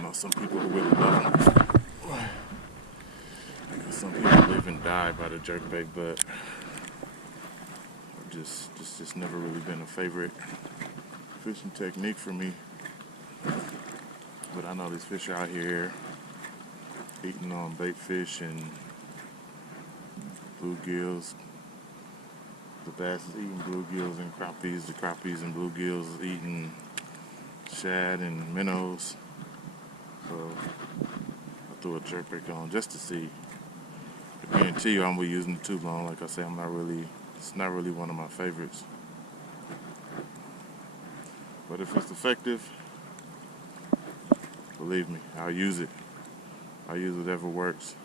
I know some people who really love them. I know some people even die by the jerkbait, but just never really been a favorite fishing technique for me. But I know these fish are out here eating on bait fish and bluegills. The bass is eating bluegills and crappies. The crappies and bluegills is eating shad and minnows. So I threw a jerkbait on just to see. I guarantee you I won't be using it too long. Like I say, it's not really one of my favorites. But if it's effective, believe me, I'll use it. I'll use whatever works.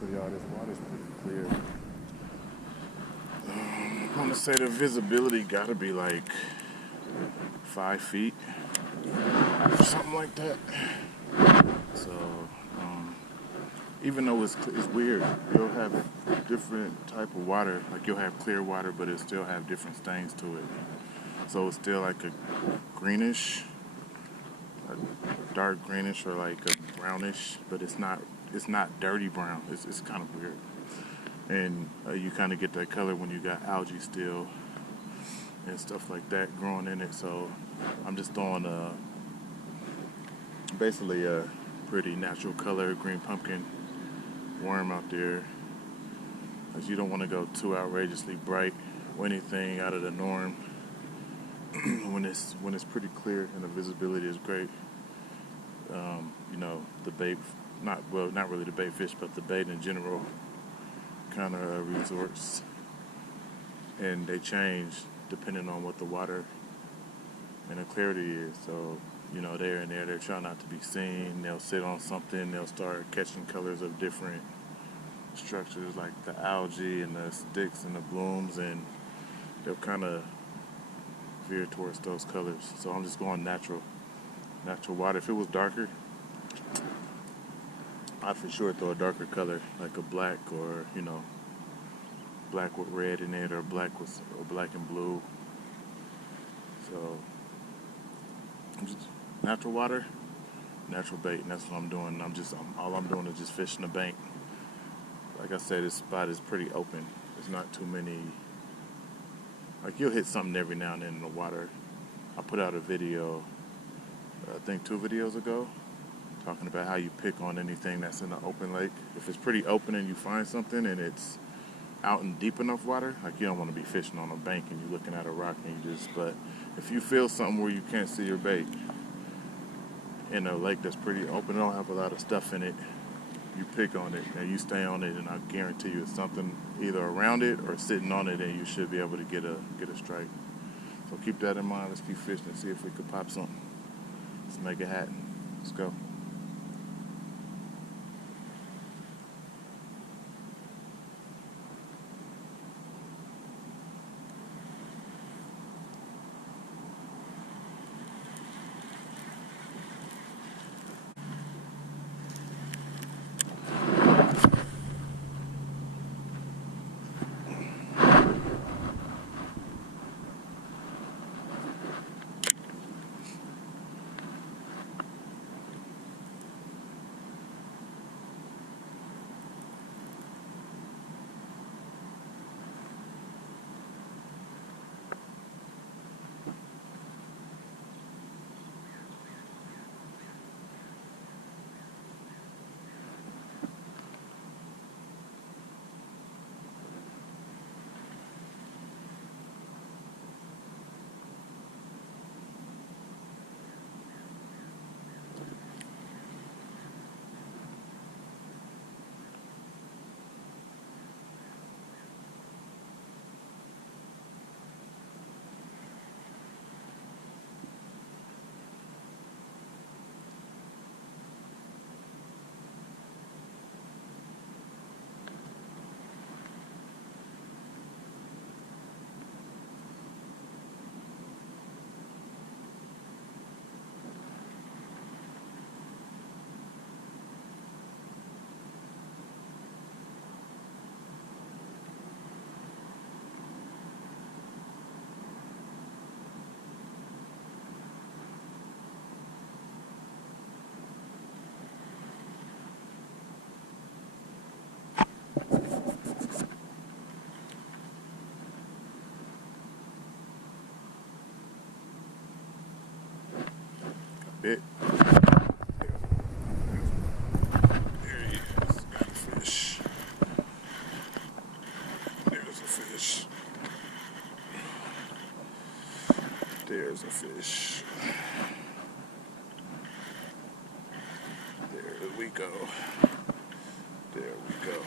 So y'all, this water's pretty clear. I'm gonna say the visibility gotta be like 5 feet, something like that. So, even though it's weird, you'll have different type of water. Like you'll have clear water, but it'll still have different stains to it. So it's still like a greenish, a dark greenish, or like a brownish, but it's not dirty brown. It's kind of weird. And you kind of get that color when you got algae still and stuff like that growing in it. So I'm just throwing basically a pretty natural color green pumpkin worm out there, because you don't want to go too outrageously bright or anything out of the norm when it's pretty clear and the visibility is great. You know, the bait, not really the bait fish, but the bait in general kind of resorts, and they change depending on what the water and the clarity is. So, you know, they're in there, they're trying not to be seen. They'll sit on something, they'll start catching colors of different structures like the algae and the sticks and the blooms, and they'll kind of veer towards those colors. So I'm just going natural water. If it was darker, I'd for sure throw a darker color, like a black, or, you know, black with red in it, or black and blue. So just natural water, natural bait, and that's what I'm doing. All I'm doing is just fishing the bank. Like I said, this spot is pretty open. There's not too many. Like, you'll hit something every now and then in the water. I put out a video, I think 2 videos ago, talking about how you pick on anything that's in an open lake. If it's pretty open and you find something and it's out in deep enough water, like, you don't want to be fishing on a bank and you're looking at a rock and but if you feel something where you can't see your bait in a lake that's pretty open, don't have a lot of stuff in it, you pick on it and you stay on it, and I guarantee you it's something either around it or sitting on it, and you should be able to get a strike. So keep that in mind. Let's keep fishing and see if we could pop something. Let's make it happen. Let's go. bit. There he is. Got a fish. There's a fish. There's a fish. There we go. There we go.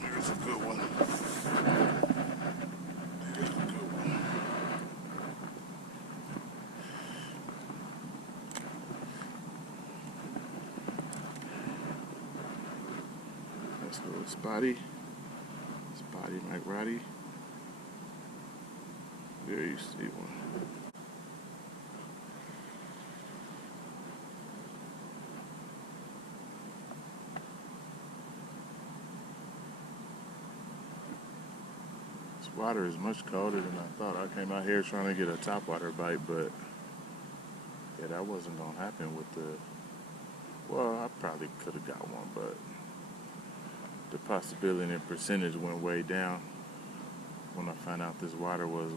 There's a good one. There's a good one. That's a little spotty. Spotty Mike Roddy. There you see one. This water is much colder than I thought. I came out here trying to get a topwater bite, but yeah, that wasn't gonna happen with the, well, I probably could have got one, but the possibility and percentage went way down when I found out this water was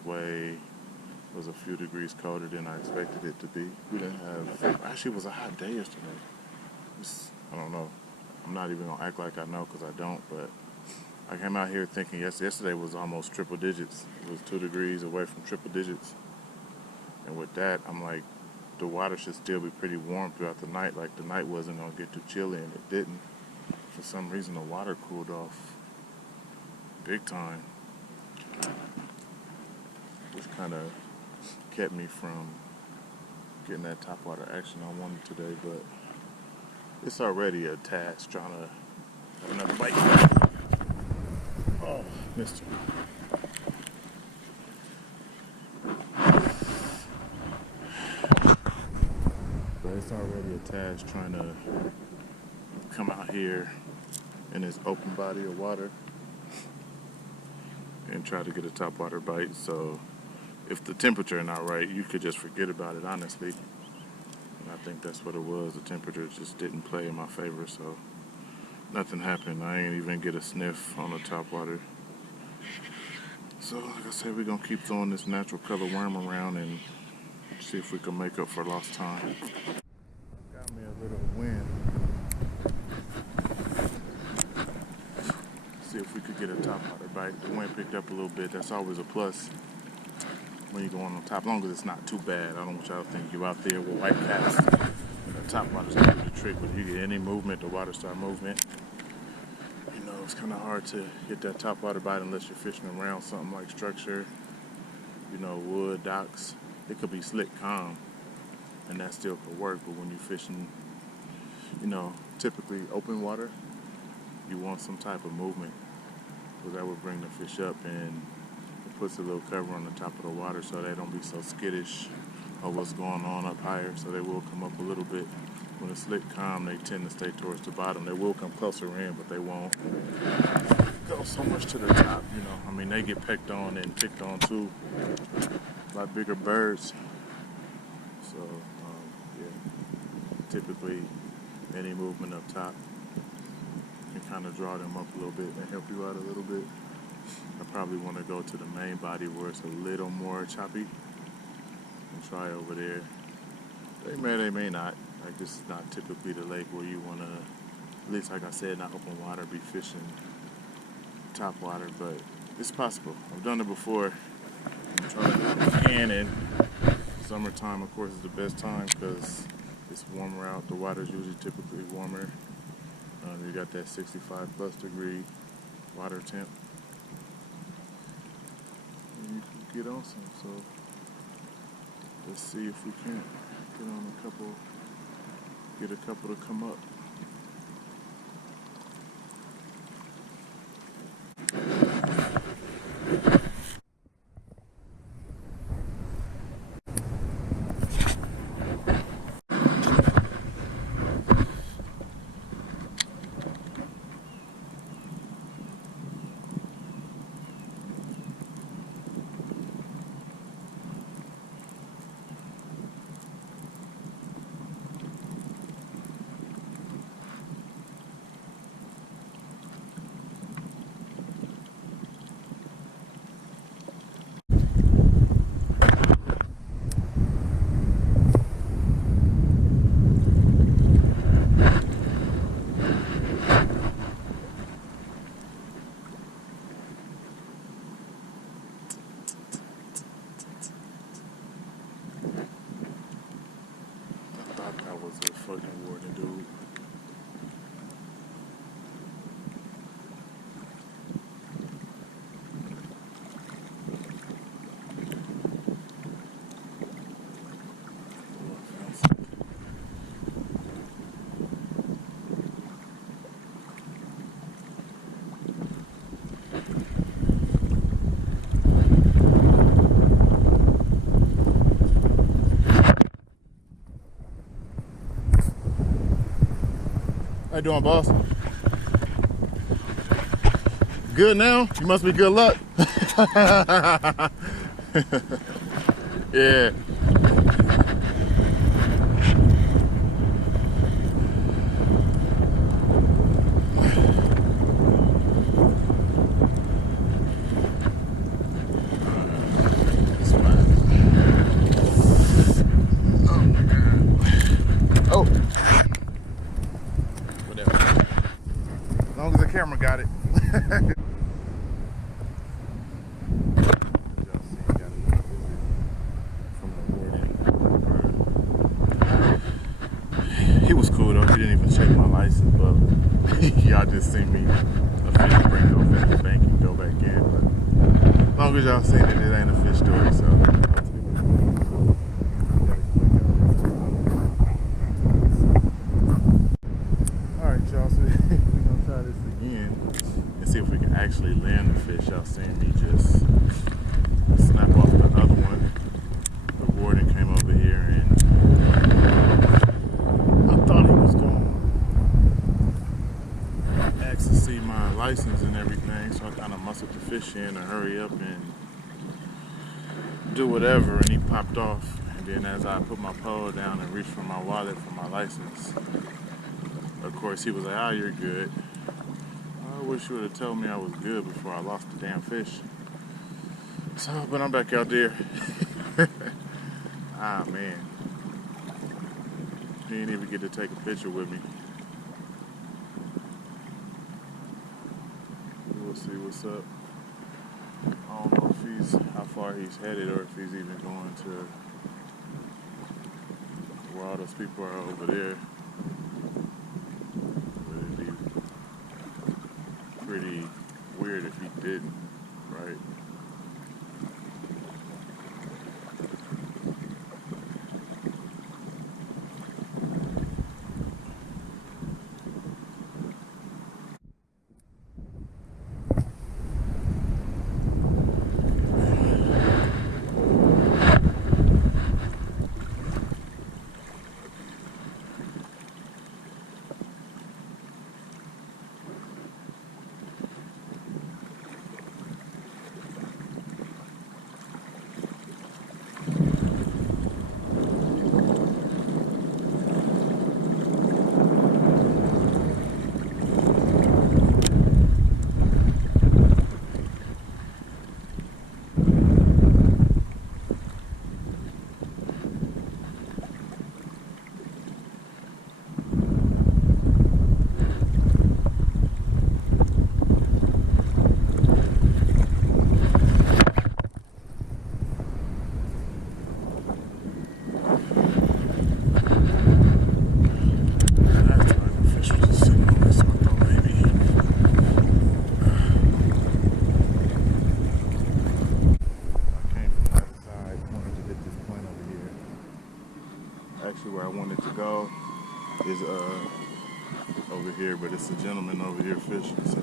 a few degrees colder than I expected it to be. We didn't have, actually it was a hot day yesterday. I don't know. I'm not even gonna act like I know because I don't, but I came out here thinking yesterday was almost triple digits. It was 2 degrees away from triple digits. And with that, I'm like, the water should still be pretty warm throughout the night. Like the night wasn't gonna get too chilly, and it didn't. For some reason, the water cooled off big time, which kind of kept me from getting that topwater action I wanted today. But it's already a task trying to have another bite. Oh, missed it. But it's already a task trying to come out here in this open body of water and try to get a topwater bite. So if the temperature not right, you could just forget about it, honestly. And I think that's what it was. The temperature just didn't play in my favor, so nothing happened. I ain't even get a sniff on the topwater. So like I said, we're gonna keep throwing this natural color worm around and see if we can make up for lost time. Got me a little wind. See if we could get a topwater bite. The wind picked up a little bit. That's always a plus when you're going on top, as long as it's not too bad. I don't want y'all to think you're out there with white casts. The topwater's gonna be the trick, but if you get any movement, the water start moving. You know, it's kind of hard to get that topwater bite unless you're fishing around something like structure, you know, wood, docks. It could be slick, calm, and that still could work. But when you're fishing, you know, typically open water, you want some type of movement, because that would bring the fish up and it puts a little cover on the top of the water so they don't be so skittish of what's going on up higher. So they will come up a little bit. When it's slick, calm, they tend to stay towards the bottom. They will come closer in, but they won't go so much to the top, you know. I mean, they get pecked on and picked on too by bigger birds. So, yeah, typically any movement up top can kind of draw them up a little bit and help you out a little bit. I probably want to go to the main body where it's a little more choppy and try over there. They may not. Like, this is not typically the lake where you want to, at least like I said, not open water, be fishing top water, but it's possible. I've done it before. I'm trying to do what I can, and summertime, of course, is the best time because it's warmer out. The water's usually typically warmer. You got that 65 plus degree water temp. And you can get on some, so let's see if we can't get on a couple, get a couple to come up. How you doing, boss? Good now? You must be good luck. Yeah. Oh. Whatever. As long as the camera got it. He was cool though. He didn't even check my license, but y'all just seen me officially bring it over at the bank and go back in. But as long as y'all seen it, it ain't a fish story, so. Alright, y'all, so we're gonna try this again and see if we can actually land the fish. Y'all seen me just snap off the other one. The warden came over here and thought he was going to ask to see my license and everything, so I kind of muscled the fish in to hurry up and do whatever, and he popped off. And then as I put my pole down and reached for my wallet for my license, of course he was like, "Oh, you're good." I wish you would have told me I was good before I lost the damn fish. So, but I'm back out there. Ah, man. He didn't even get to take a picture with me. We'll see what's up. I don't know if how far he's headed or if he's even going to where all those people are over there. But it'd be pretty weird if he didn't, right? Where I wanted to go is over here, but it's a gentleman over here fishing, so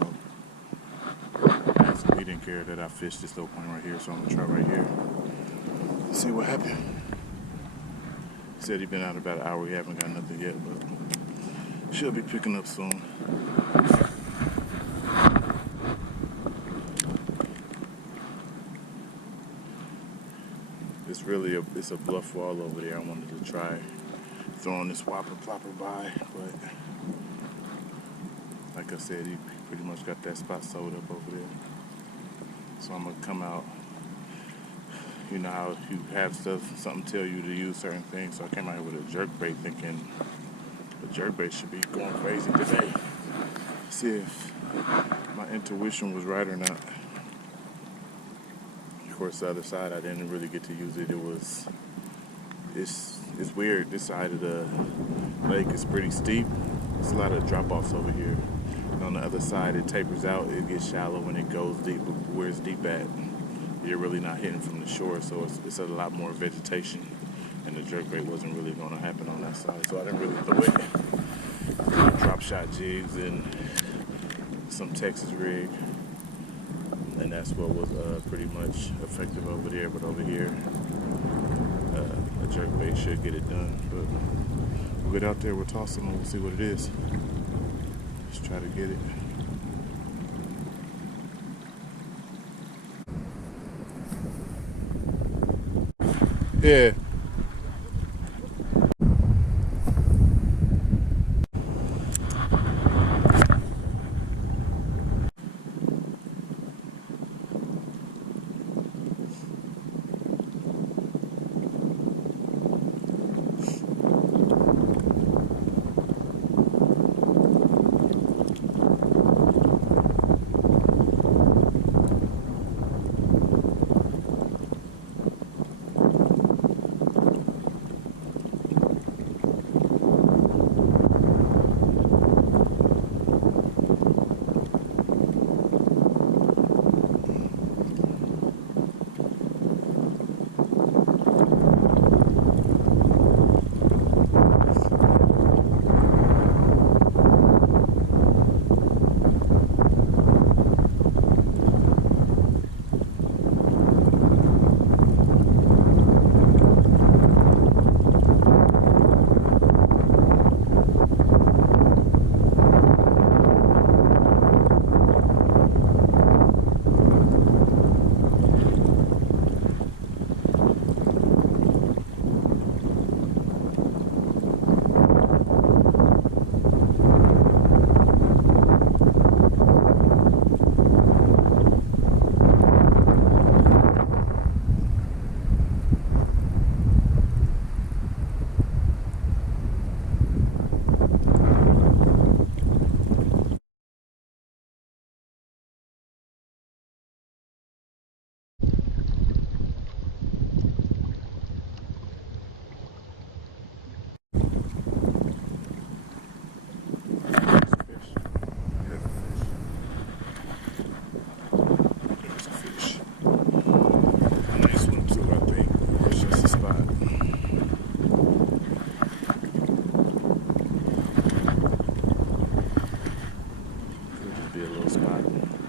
he didn't care that I fished this little point right here, so I'm gonna try right here. See what happened. He said he'd been out about an hour. We haven't got nothing yet, but should be picking up soon. It's a bluff wall over there. I wanted to try throwing this whopper plopper by, but like I said, he pretty much got that spot sold up over there. So I'm gonna come out. You know how you have something tell you to use certain things. So I came out here with a jerkbait, thinking the jerkbait should be going crazy today. See if my intuition was right or not. Of course, the other side I didn't really get to use it. It's weird. This side of the lake is pretty steep. There's a lot of drop-offs over here. And on the other side, it tapers out. It gets shallow when it goes deep. But where it's deep at, you're really not hitting from the shore, so it's a lot more vegetation. And the jerkbait wasn't really going to happen on that side, so I didn't really throw it. Drop shot jigs and some Texas rig. And that's what was pretty much effective over there. But over here, a jerkbait should get it done. But we'll get out there, we'll toss them, and we'll see what it is. Just try to get it. Yeah. Be a little spot.